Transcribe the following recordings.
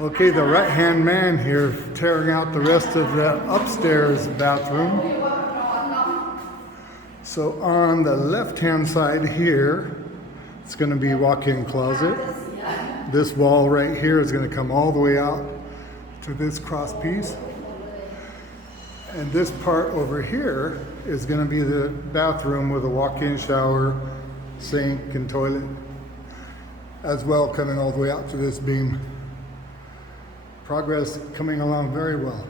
Okay, the right-hand man here tearing out the rest of the upstairs bathroom. So on the left-hand side here, it's going to be walk-in closet. This wall right here is going to come all the way out to this cross piece. And this part over here is going to be the bathroom with a walk-in shower, sink, and toilet, as well, coming all the way out to this beam. Progress coming along very well.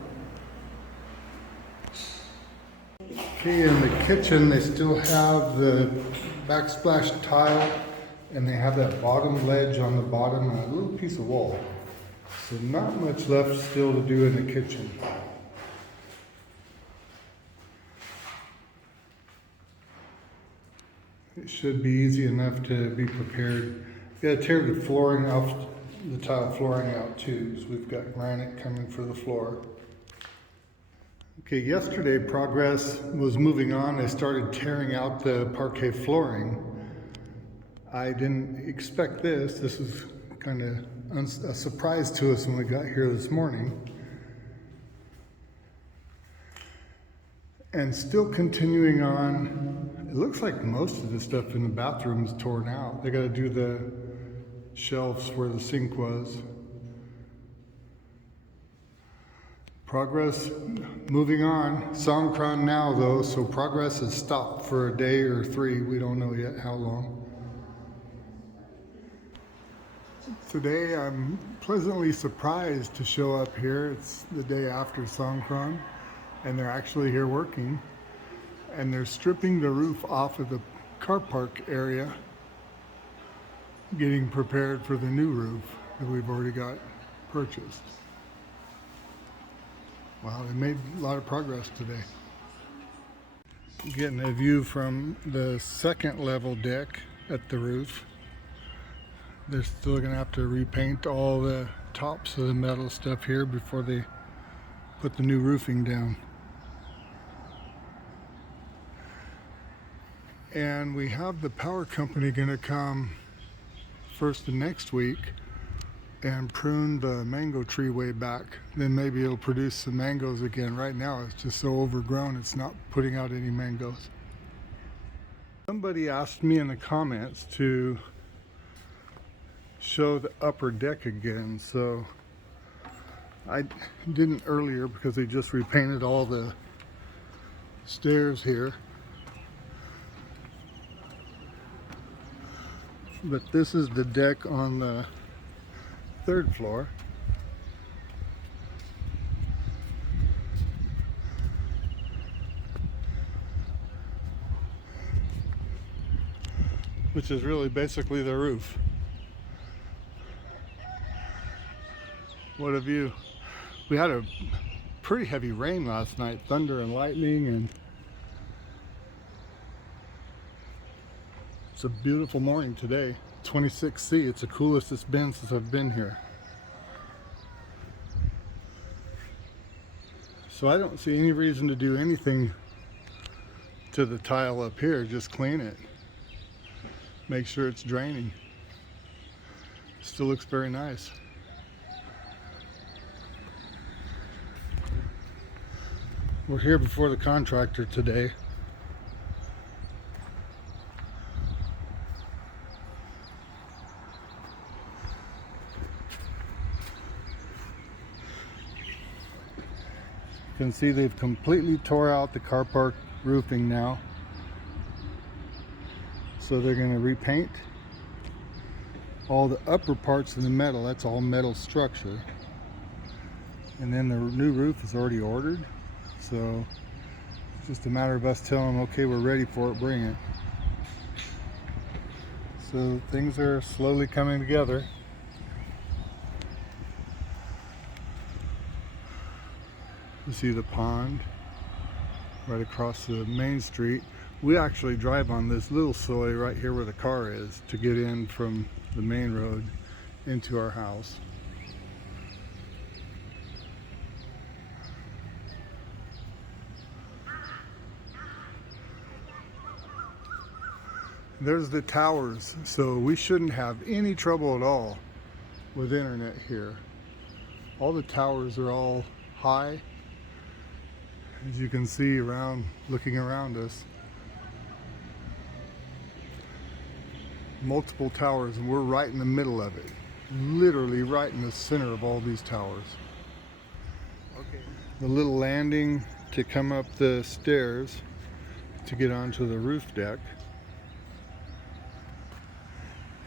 Okay, in the kitchen they still have the backsplash tile, and they have that bottom ledge on the bottom and a little piece of wall. So not much left still to do in the kitchen. It should be easy enough to be prepared. You gotta tear the flooring off, the tile flooring out too, so we've got granite coming for the floor. Okay, yesterday progress was moving on. I started tearing out the parquet flooring. I didn't expect this. This is kind of a surprise to us when we got here this morning. And still continuing on, it looks like most of the stuff in the bathroom is torn out. They got to do the shelves where the sink was. Progress moving on. Songkran now though, so progress has stopped for a day or 3. We don't know yet how long. Today I'm pleasantly surprised to show up here. It's the day after Songkran, and they're actually here working. And they're stripping the roof off of the car park area, getting prepared for the new roof that we've already got purchased. Wow, they made a lot of progress today. Getting a view from the second level deck at the roof. They're still gonna have to repaint all the tops of the metal stuff here before they put the new roofing down. And we have the power company gonna come first of next week and prune the mango tree way back. Then maybe it'll produce some mangoes again. Right now it's just so overgrown it's not putting out any mangoes. Somebody asked me in the comments to show the upper deck again, so I didn't earlier because they just repainted all the stairs here. But this is the deck on the 3rd floor. Which is really basically the roof. What a view. We had a pretty heavy rain last night, thunder and lightning, and it's a beautiful morning today. 26°C, it's the coolest it's been since I've been here. So I don't see any reason to do anything to the tile up here, just clean it. Make sure it's draining. Still looks very nice. We're here before the contractor today. You can see they've completely tore out the car park roofing now. So they're going to repaint all the upper parts of the metal. That's all metal structure. And then the new roof is already ordered. So it's just a matter of us telling them, okay, we're ready for it, bring it. So things are slowly coming together. You see the pond right across the main street. We actually drive on this little soy right here where the car is to get in from the main road into our house. There's the towers, so we shouldn't have any trouble at all with internet here. All the towers are all high, as you can see around, looking around us. Multiple towers, and we're right in the middle of it. Literally right in the center of all these towers. Okay. The little landing to come up the stairs to get onto the roof deck.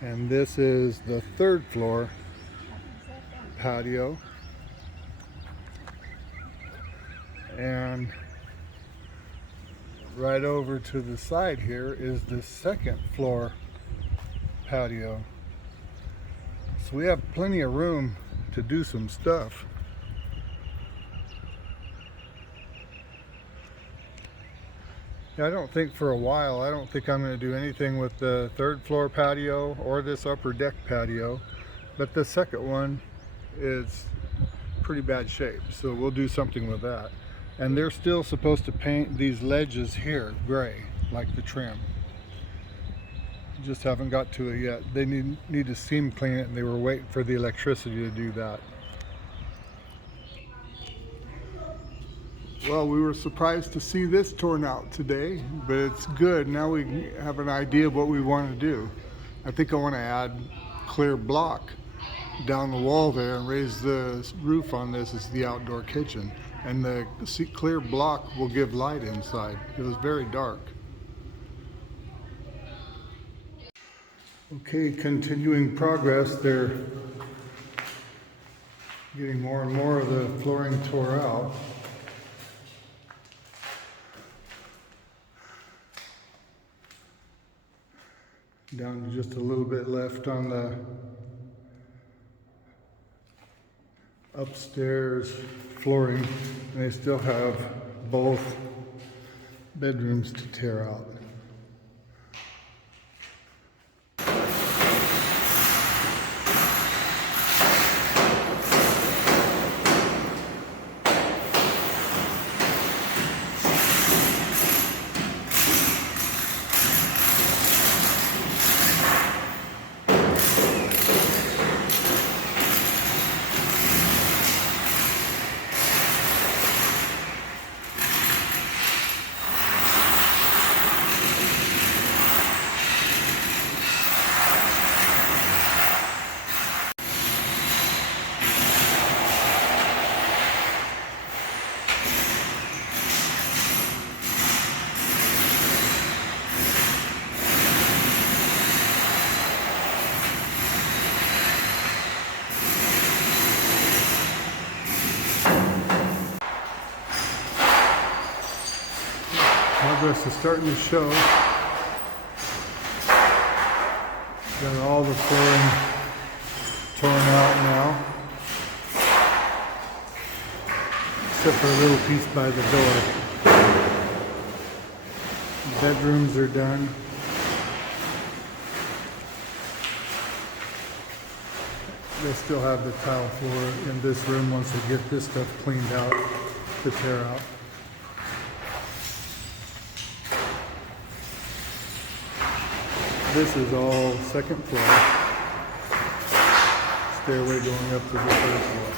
And this is the third floor patio. And right over to the side here is the second floor patio. So we have plenty of room to do some stuff. I don't think for a while, I don't think I'm going to do anything with the third floor patio or this upper deck patio, but the second one is pretty bad shape, so we'll do something with that. And they're still supposed to paint these ledges here gray, like the trim. Just haven't got to it yet. They need to seam clean it, and they were waiting for the electricity to do that. Well, we were surprised to see this torn out today, but it's good. Now we have an idea of what we want to do. I think I want to add clear block down the wall there and raise the roof on this as the outdoor kitchen. And the clear block will give light inside. It was very dark. Okay, continuing progress. They're getting more and more of the flooring tore out. Down to just a little bit left on the upstairs flooring. And they still have both bedrooms to tear out. Progress is starting to show. Got all the flooring torn out now, except for a little piece by the door. Bedrooms are done. They still have the tile floor in this room once they get this stuff cleaned out to tear out. This is all second floor. Stairway going up to the third floor.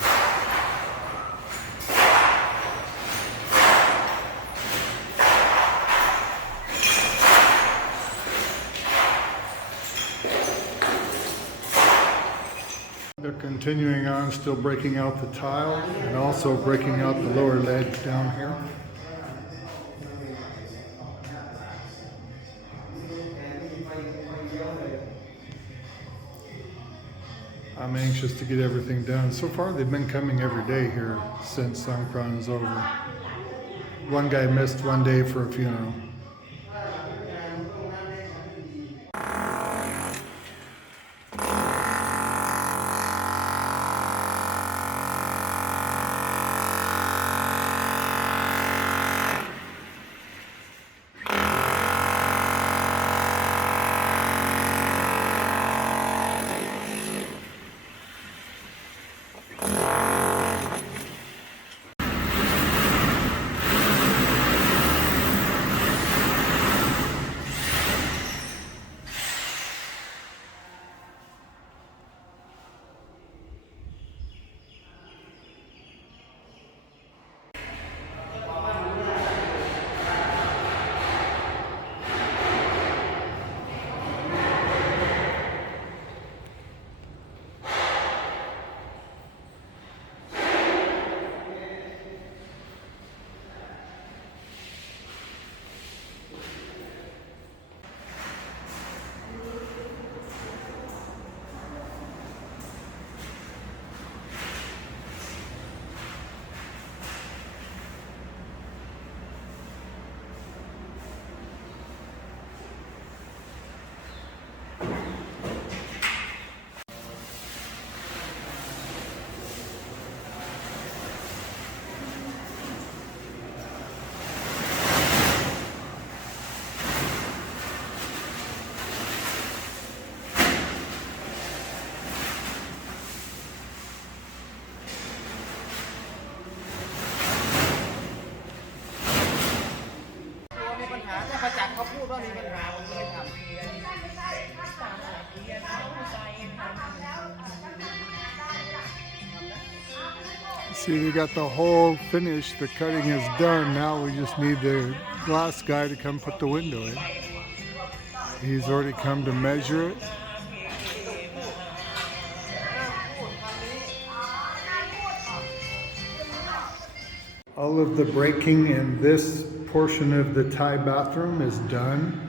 They're continuing on, still breaking out the tile and also breaking out the lower ledge down here. I'm anxious to get everything done. So far they've been coming every day here since Songkran is over. One guy missed one day for a funeral. See, we got the hole finished, the cutting is done. Now we just need the glass guy to come put the window in. He's already come to measure it. All of the breaking in this portion of the Thai bathroom is done.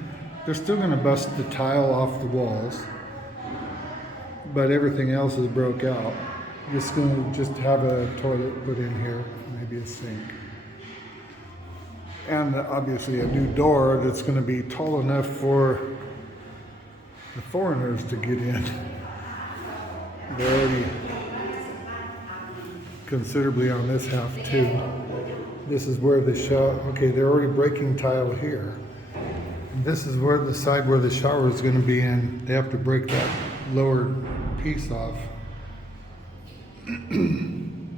They're still going to bust the tile off the walls, but everything else is broke out. Just going to have a toilet put in here, maybe a sink. And obviously a new door that's going to be tall enough for the foreigners to get in. They're already considerably on this half too. This is where the shower, okay, they're already breaking tile here. This is where the side where the shower is going to be in. They have to break that lower piece off.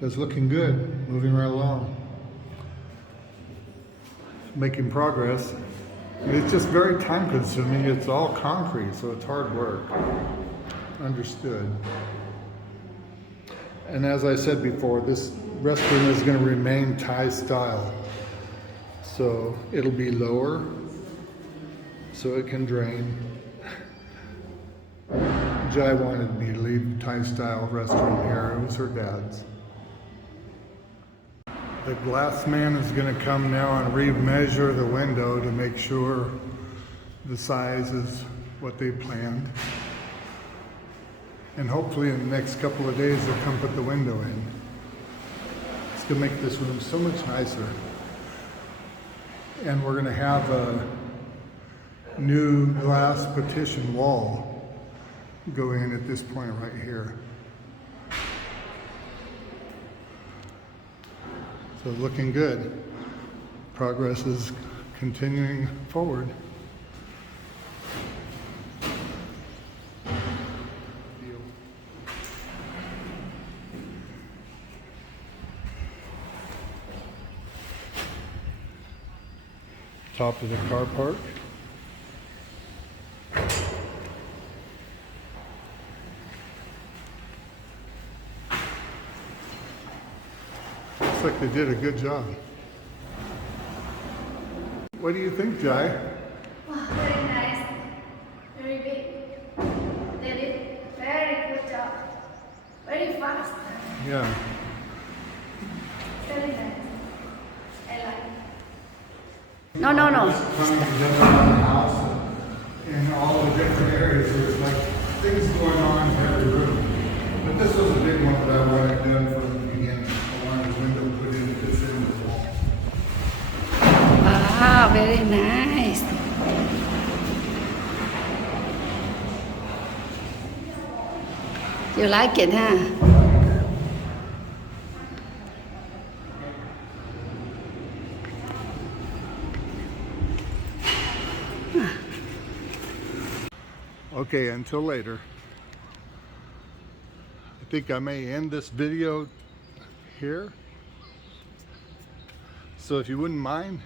It's looking good, moving right along. Making progress. It's just very time consuming. It's all concrete, so it's hard work. Understood. And as I said before, this restroom is going to remain Thai style. So it'll be lower so it can drain. Jai wanted me to leave Thai style restroom here. It was her dad's. The glass man is going to come now and remeasure the window to make sure the size is what they planned. And hopefully in the next couple of days they'll come put the window in. It's going to make this room so much nicer. And we're going to have a new glass partition wall go in at this point right here. So looking good. Progress is continuing forward. Top of the car park. Looks like they did a good job. What do you think, Jai? Wow, very nice. Very big. They did very good job. Very fast. Yeah. Very nice. I like it. No, no, no. Coming together on the house in all the different areas, there's like things going on in every room. But this was a big one that I wanted done from the beginning. I wanted a window put in this in the wall. Wow, very nice. You like it, huh? Okay, until later. I think I may end this video here. So if you wouldn't mind,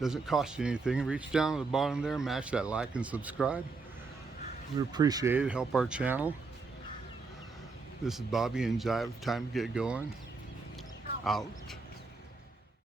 doesn't cost you anything, reach down to the bottom there, mash that like and subscribe. We appreciate it, help our channel. This is Bobby and Jive, time to get going. Out.